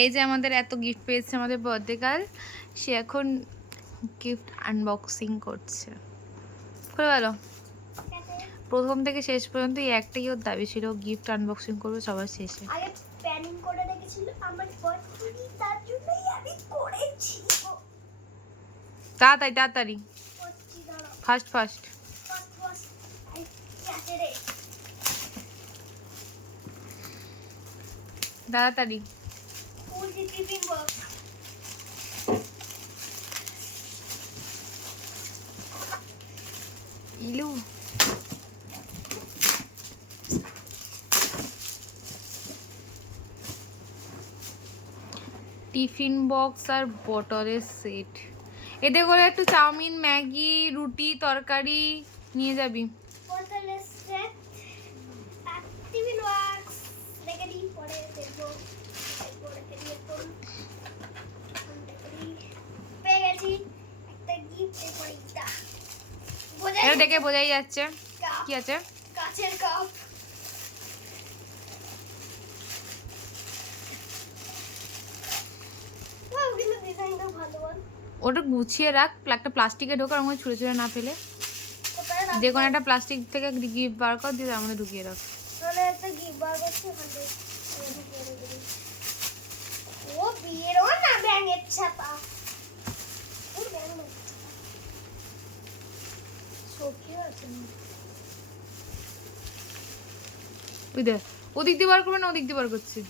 এই যে আমাদের এত গিফট পেয়েছে আমাদের বার্থডে গার্ল, সে এখন গিফট আনবক্সিং করছে। খুলে গেল। প্রথম থেকে শেষ পর্যন্ত এই একটাই ওর দাবি ছিল, গিফট আনবক্সিং করবে সবার শেষে। আগে প্ল্যানিং করে রেখেছিল আমার বার্থডে, তার জন্যই আমি করেছি। তাড়াতাড়ি তাড়াতাড়ি, ফার্স্ট ফার্স্ট। তাড়াতাড়ি। ইলু টিফিন বক্স আর বটলের সেট। এতে করে একটু চাউমিন, ম্যাগি, রুটি, তরকারি নিয়ে যাবি। বটলের সেট, টিফিন বক্স দেখে দিই, পরে দেখবো। পেয়ে গেছি একটা গিফট। এটা দেখে বোঝাই যাচ্ছে কি আছে। কাচের কাপ। ওটা গুছিয়ে রাখ, একটা প্লাস্টিকে ঢোকার মধ্যে ছুঁড়ে ছুঁড়ে না ফেলে যে কোনো একটা প্লাস্টিক থেকে গিফট বার কর, দিয়ে তার মধ্যে ঢুকিয়ে রাখ। তাহলে একটা গিফট বার করছি ওখানে। ও বিয়ের ও না ব্যাঙের ছাপা। ও ব্যাঙের সখী আছে না। ওই দেখ, ওদিক দিয়ে বার করবে না ওদিক দিয়ে বার করছি।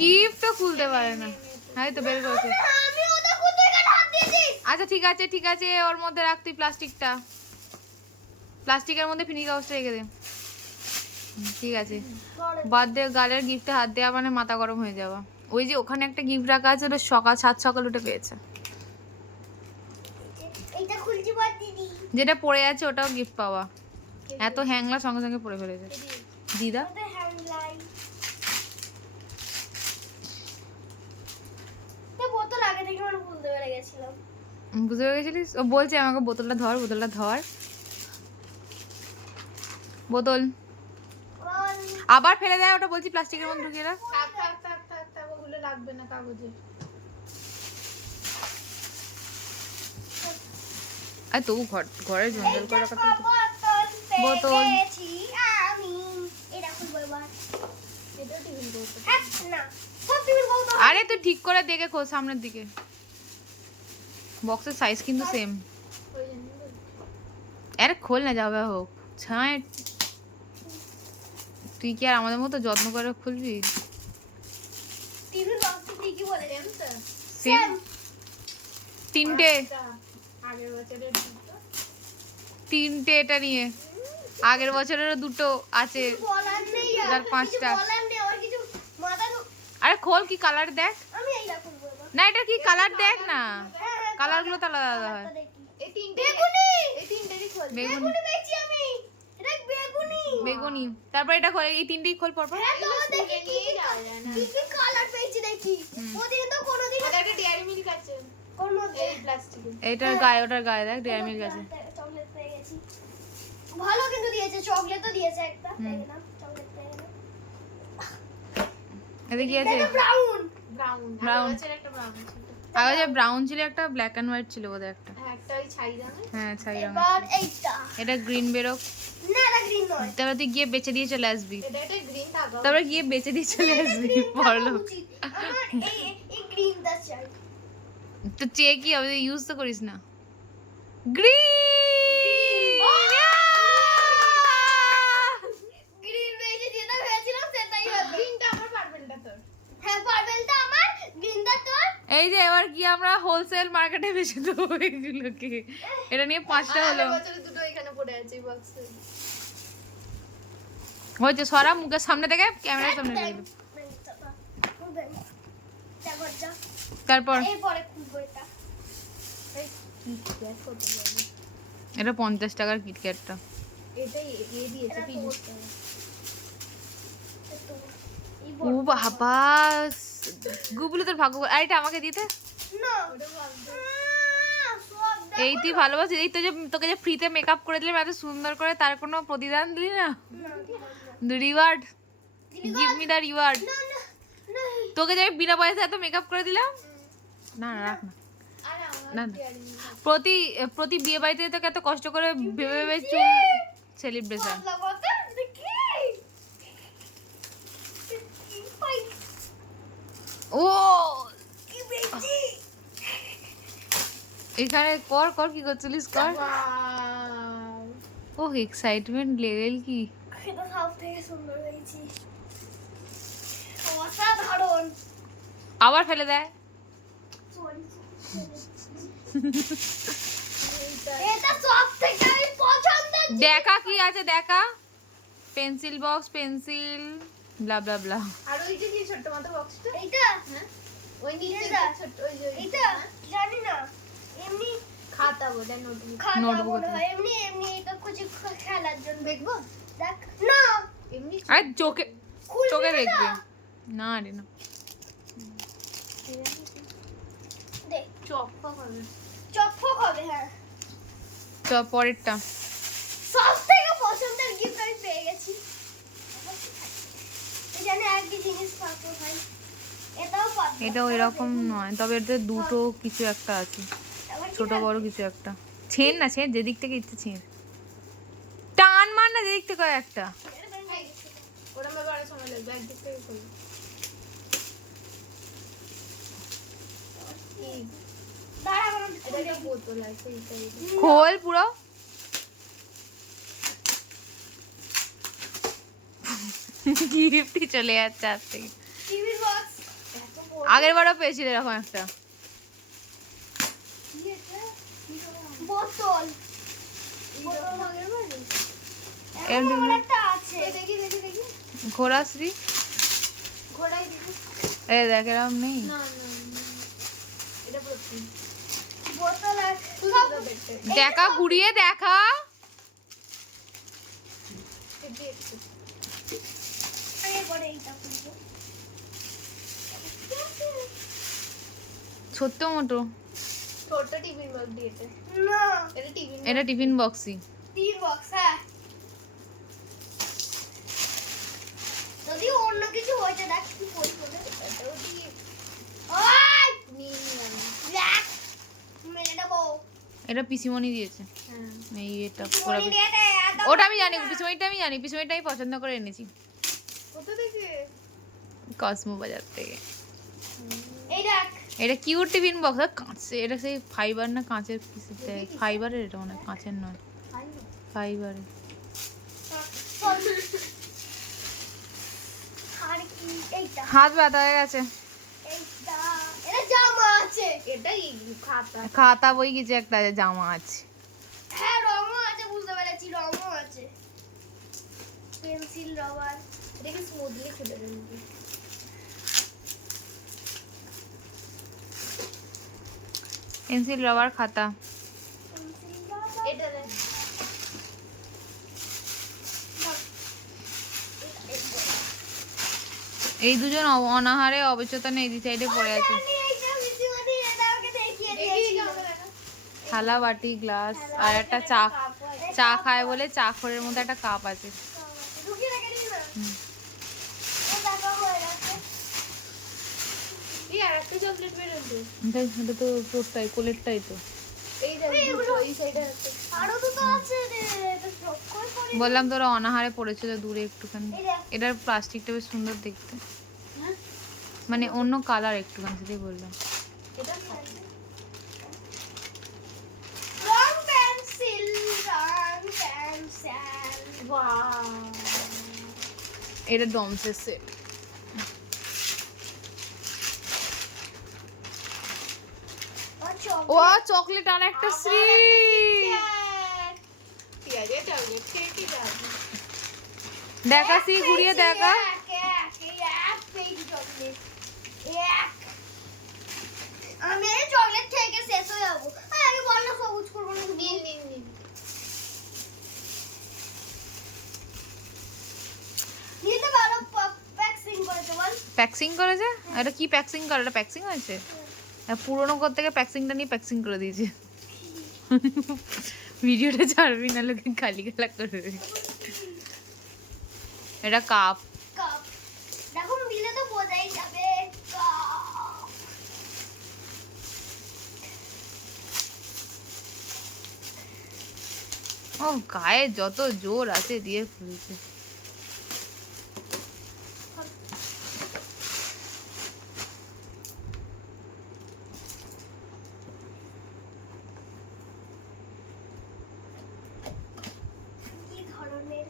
গিফটও খুলতে পারে না। হ্যাঁ তো বের করেছে। আমি ওটা কোথায় কাট হাত দিয়েছি। আচ্ছা ঠিক আছে ঠিক আছে, ওর মধ্যে রাখ তুই প্লাস্টিকটা, প্লাস্টিকের মধ্যে ফিনিশ কাগজটা রেখে দে। ঠিক আছে, বার্থডে গার্লের গিফটে হাত দেওয়া মানে মাথা গরম হয়ে যাওয়া। ওই যে ওখানে একটা গিফট রাখা আছে, ওটা সকাল 7 সকাল উঠে পেয়েছে। এইটা খুলছি বাদ দিদি। যেটা পড়ে আছে ওটাও গিফট পাওয়া। এত হ্যাংলা সঙ্গে সঙ্গে পড়ে ফেলেছে দিদা। ওটা হ্যাংলাই। তো বোতল আগে থেকে আমি খুলতে পেরে গেছিলাম। বুঝতে পেরেছিলিস? ও বলছে আমাকে বোতলটা ধর, বোতলটা ধর। বোতল আবার ফেলে দেয় ওটা, বলছি প্লাস্টিকের মধ্যে ঢুকিয়ে রাখ। থাক থাক থাক থাক থাক, ওগুলো লাগবে না কাগজে। আর তবু ঘরে জঞ্জাল করে রাখা তো। বোতল বোতল। পেয়েছি আমি। এটা খুলবো এবার। এটা টিফিন বক্স। হ্যাঁ না, সব টিফিন বক্স। আরে তুই ঠিক করে দেখে খোল সামনের দিকে। বক্সের সাইজ কিন্তু সেম। ওই জন্য আরে খোল না, যাবে হোক ছায়। তুই কি আর আমাদের মতো যত্ন করে খুলবি? টিফিন বক্স ঠিকই বলে জানিস তো। সেম। তিনটে আগের বছরের দুটো। তিনটে এটা নিয়ে। আগের বছরেরও দুটো আছে। বলার নেই আর। তার 5টা। বলার নেই আর কিছু মাথা। আরে খোল, কি কালার দেখ আমি এইটা খুলবো এবার। না, এটা কি কালার দেখ না, হ্যাঁ, কালার গুলো তো আলাদা আলাদা হয়। এই তিনটে বেগুনি। এই তিনটেরই খোল। বেগুনি বেগুনি পেয়েছি আমি। এটা বেগুনি। বেগুনি, তারপর এটা খোল, এই তিনটেই খোল পরপর। হ্যাঁ তো দেখি কি নিয়ে যাওয়া যায় না। কি কালার পেয়েছি দেখি। ওদিকে তো কোনোদিন ওটা একটা ডেয়ারি মিল্ক আছে কোন মধ্যে এই প্লাস্টিকে। এইটার গায়ে, ওটার গায়ে দেখ ডেয়ারি মিল্ক আছে। চকলেট পেয়ে গেছি। ভালো কিন্তু দিয়েছে, চকলেটও দিয়েছে একটা। পেয়ে গেলাম চকলেট পেয়ে গেলাম। এতে কি আছে? এটা ব্রাউন। ব্রাউন। Brown। আগের বছরের একটা ব্রাউন ছিল। আগে যে ব্রাউন ছিল, একটা ব্ল্যাক এন্ড হোয়াইট ছিল বোধহয় একটা। হ্যাঁ, একটা ওই ছাই রঙের। হ্যাঁ ছাই রঙের। এবার এইটা। এটা গ্রিন বেরোক, না এটা গ্রিন নয়। তারপর তুই গিয়ে বেচে দিয়ে চলে আসবি। এটা একটা গ্রিন থাকা। তারপরে গিয়ে বেচে দিয়ে চলে আসবি পরলোক। আমার এই গ্রিনটা চাই। তো চেয়ে কি হবে, ইউজ তো করিস না। গ্রিন গ্রিন পেয়েছি, যেটা ভেবেছিলাম সেটাই হবে। গ্রিনটা আমার পার্পলটা তোর। হ্যাঁ পার্পলটা আমার, গ্রিনটা তোর। এই যে এবার কি আমরা হোলসেল মার্কেটে বেচে দেবো এগুলোকে। এটা নিয়ে 5টা হলো। আগের বছরের দুটো এখানে পড়ে আছে এই বক্সে। হয়েছে, সরা মুখের সামনে থেকে, ক্যামেরার সামনে থেকে। তারপর এরপরে খুলবো এটা। এটা 50 টাকার কিটক্যাটটা। এটাই এ দিয়েছে 30 টাকা। ও বাবা, গুবলু তোর ভাগ্য। আর এটা আমাকে দিতে। না ওটা ভাবতে সব এই তুই ভালোবাসিস, এই তো যে তোকে যে ফ্রিতে মেকআপ করে দিলাম এত সুন্দর করে, তার কোনো প্রতিদান দিলি না। Reward, give me the reward. না না না তোকে যে আমি বিনা পয়সা এত মেকআপ করে দিলাম। না না রাখ না। আর আমার না, না। ইয়ারিং প্রতি প্রতি বিয়ে বাড়িতে তোকে এত কষ্ট করে ভেবে ভেবে চুল সেলিব্রেশন। পাতলা কথা দেখি ও কি বেশি এখানে কর কর কি করছিলিস কর। ওয়াও ও এক্সাইটমেন্ট লেভেল কি। এটা সব থেকে সুন্দর হয়েছে অসাধারণ আবার ফেলে দেয়। সরি এটা সব থেকে আমি পছন্দের দেখা কি আছে দেখা। পেন্সিল বক্স পেন্সিল ব্লা ব্লা ব্লা। আর ওই যে কি ছোট্ট মতো বক্সটা এইটা হ্যাঁ ওই নিচে এটা? ছোট্ট ওই যে এইটা জানি না এমনি খাতা বলে নোটবুক খাতা Notebook মনে আছে। হয় এমনি এমনি এটা কিছু খেলার জন্য দেখবো দেখ না এমনি আরে চোখে খুলবি চোখে না দেখবে না? না রে না। দেখ চপ্পা হবে চকফক হবে হ্যাঁ চ পরেরটা। সব থেকে পছন্দের গিফট আমি পেয়ে গেছি এখানে একই জিনিস পাবো ভাই এটাও পাবো এটা ওই রকম নয়, তবে এতে দুটো কিছু একটা আছে, ছোট বড় কিছু একটা। ছেড় না ছেড়, যেদিক থেকে ইচ্ছে ছেড়, টান মার না যেদিক থেকে হয় একটা। ওরা ব্যাপারে সময় লাগবে একদিক থেকে করবো দাঁড়া আমার এটা একটা বোতল আছে এই সাইডে খোল পুরো। গিফটই চলে যাচ্ছে আজ থেকে। টিভি বক্স এত বড় আগের বারও পেয়েছিল এরকম একটা। কি এটা বোতল বোতল আগের বাড়ি এমন আমার একটা আছে দেখি দেখি দেখি ঘোড়াশ্রী ঘোড়াই দেখি এ দেখ এরকম নেই। না না না। এটা প্রথম বোতল আর তুই সব তো দেখতে দেখা ঘুরিয়ে দেখা। এটি একটু আগে পরে এইটা খুলবো ছোট্ট মোটো। ছোট টিফিন বক্স দিয়েছে না এটা টিফিন এটা টিফিন বক্সই। টিভি বক্স হ্যাঁ যদি অন্য কিছু হয়েছে দেখ কি করবো এটাও দিয়ে ওই নিয়ে নিয়ে আমি দেখ মেরে দেবো এটা পিসিমণি দিয়েছে। হ্যাঁ এই এটা মনে পুরো- দিয়ে দে এত ওটা আমি জানি, পিসিমণিটা আমি জানি, পিসিমণিটা আমি পছন্দ করে এনেছি কোথা থেকে কসমো বাজার থেকে। এই দেখ এটা কিউট টিফিন বক্স, কাঁচে, এটা সেই ফাইবার না কাঁচের পিসের, ফাইবারের, এটা মনে হয় কাঁচের নয়, ফাইবারের। চল আর কি এইটা হাত ব্যথা হয়ে গেছে। এইটা এটা জামা আছে এটাই খাতা খাতা বই কিছু একটা আছে, জামা আছে। হ্যাঁ রঙও আছে বুঝতে পেরেছি রঙও আছে পেন্সিল রবার দেখি স্মুথলি খুলে দেবে পেন্সিল রবার খাতা। পেন্সিল রবার এটা দেখ এই দুজন অনাহারে অবচেতনে এই সাইডে পড়ে আছে। আমি এইটা মিসিমনি এটা আমাকে দেখিয়ে দেখি দিয়েছিল ক্যামেরা থালা বাটি গ্লাস আর একটা চা, চা খায় বলে চা খড়ের মধ্যে একটা কাপ আছে। ঢুকিয়ে রেখে দিই না ও দেখা হয়ে গেছে এই আর একটা চকলেট বেরোচ্ছে এটা তো তোরটাই, কোলেরটাই তো। এই দেখো ওই সাইডে আছে আরো দুটো আছে রে এটা সব করে পরে বললাম তোরা অনাহারে পড়েছিল দূরে একটুখানি। এই দেখ এটার প্লাস্টিকটা বেশ সুন্দর দেখতে, হ্যাঁ মানে অন্য কালার একটুখানি, সেটাই বললাম। এটা খাতা রং পেন্সিল রং পেন্সিল ওয়াও এটা ডমসের সেট। ও চকলেট আর একটা শ্রী। ঠিক আছে চকলেট খেয়ে কি যাবে দেখা শ্রী ঘুরিয়ে দেখা। আমি এই চকলেট থেকে শেষ হয়ে যাবো আগে বল না সবুজ করবো না নিন নিন নিন নিতে পারো প্যাকিং করেছে বল প্যাক্সিং করেছে, এটা কি প্যাক্সিং করে, এটা প্যাক্সিং হয়েছে। পুরোনো ঘর থেকে প্যাক্সিংটা নিয়ে প্যাক্সিং করে দিয়েছে। ভিডিওটা ছাড়বি না, লোকে খালি গালা করবে। এটা কাপ। কাপ দেখো দিলে তো বোঝাই যাবে ও গায়ে যত জোর আছে দিয়ে খুলছে। কি ধরনের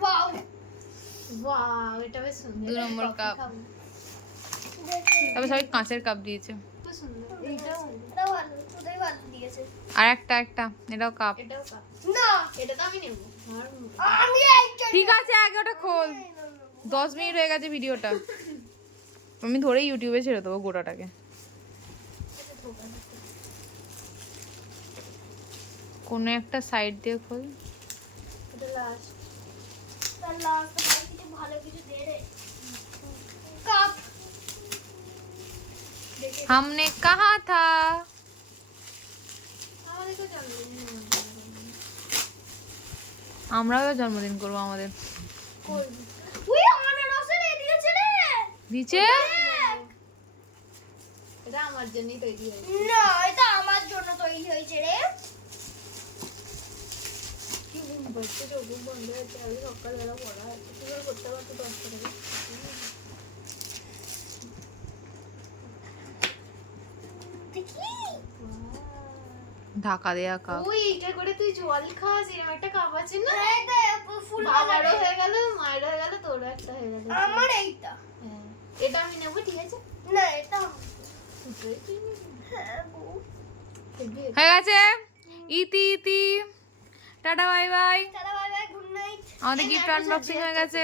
ওয়াও ওয়াও, এটা বেশ সুন্দর। 2 নম্বর কফি কাপ। খাবো। তবে সবাই কাঁচের কাপ দিয়েছে। খুব সুন্দর। এইটাও এটাও ভালো, দুটোই ভালো দিয়েছে। আর একটা এটাও কাপ। এটাও কাপ। না এটা তো আমি নেবো। আমার আমি এইটা ঠিক আছে আগে ওটা খোল। 10 মিনিট হয়ে গেছে ভিডিওটা। আমি ধরেই ইউটিউবে ছেড়ে দেবো গোটাটাকে। কোনো একটা সাইড দিয়ে খোল। এটা লাস্ট। তার লাস্ট ভাই কিছু ভালো কিছু দে রে। কাপ हमने कहा था। আমাদেরকে জন্মদিন আমরাও জন্মদিন করবো আমাদের। করবি। উই আনারসের এ দিয়েছে রে। দিচ্ছে এটা আমার জন্যই তৈরি হয়েছে। না এটা আমার জন্য তৈরি হয়েছে রে। কি ঘুম পাচ্ছে, চোখ ঘুম বন্ধ হয়েছে। আমি সকালবেলা পড়া আছে, কি করে করতে পারতো 10 টাকা। দেখি ঢাকা দেয়া কাপ। ওই এটা করে তুই জল খাস, এরকম একটা কাপ আছে না? এইটা ফুল বাবারও হয়ে গেল, মায়ের হয়ে গেল, তোরও একটা হয়ে গেল। আমার এইটা হ্যাঁ, এটা আমি নেবো, ঠিক আছে? না এটা দুটোই তুই নিবি। হ্যাঁ বউ হেভি। হয়ে গেছে। ইতি ইতি tata bye bye. Tata bye bye good night আমাদের গিফট আনবক্সিং হয়ে গেছে।